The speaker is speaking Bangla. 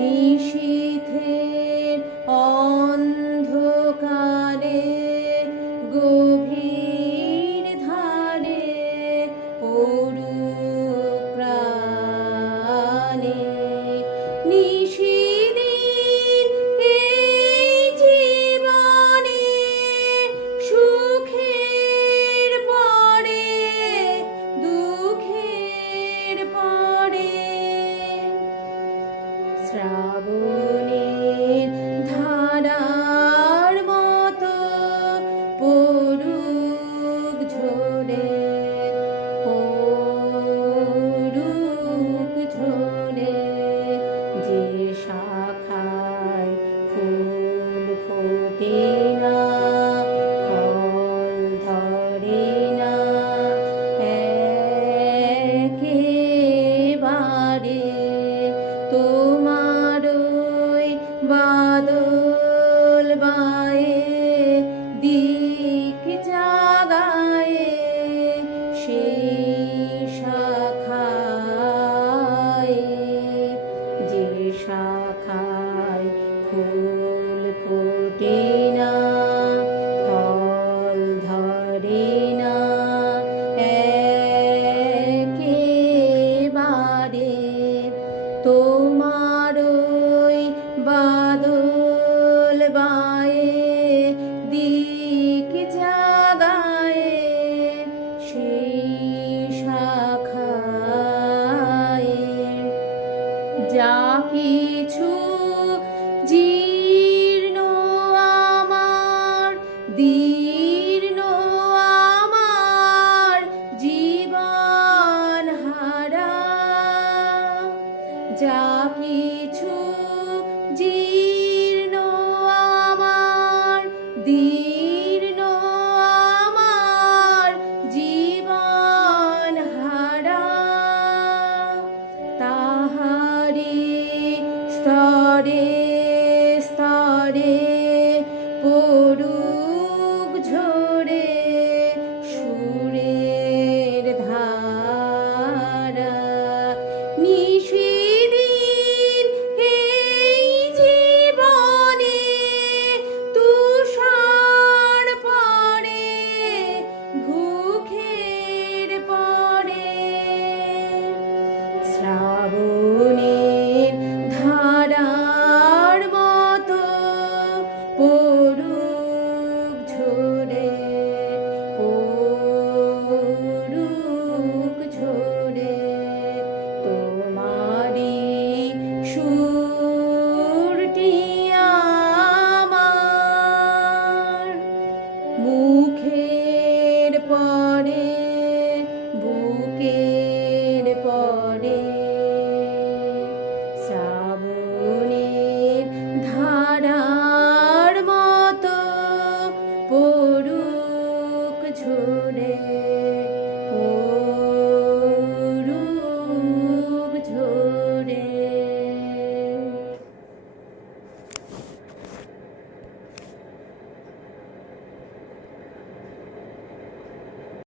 নিশীথের অন্ধকারে গভীর ধারে পড়ুক প্রাণে। নিশিদিন এই জীবনে সুখের পরে দুঃখের পরে শ্রাবণের ধারার মতো পড়ুক ঝরে পড়ুক ঝরে। যে শাখায় ফুল ফোটে না ফল ধরে না একেবারে তোমার ওই বাদল বায়ে দিক জাগায়ে সেই শাখায় যে শাখায় ফুল ফোটে না ফল ধরে না একেবারে তোমার ওই বাদল বায়ে দিক জাগায়ে সেই শাখায়। যা কিছু জীর্ণ আমার দীর্ণ আমার জীবন হারা। যা কিছু জীর্ণ আমার দীর্ণ আমার জীবন হারা। তাহারি স্তরে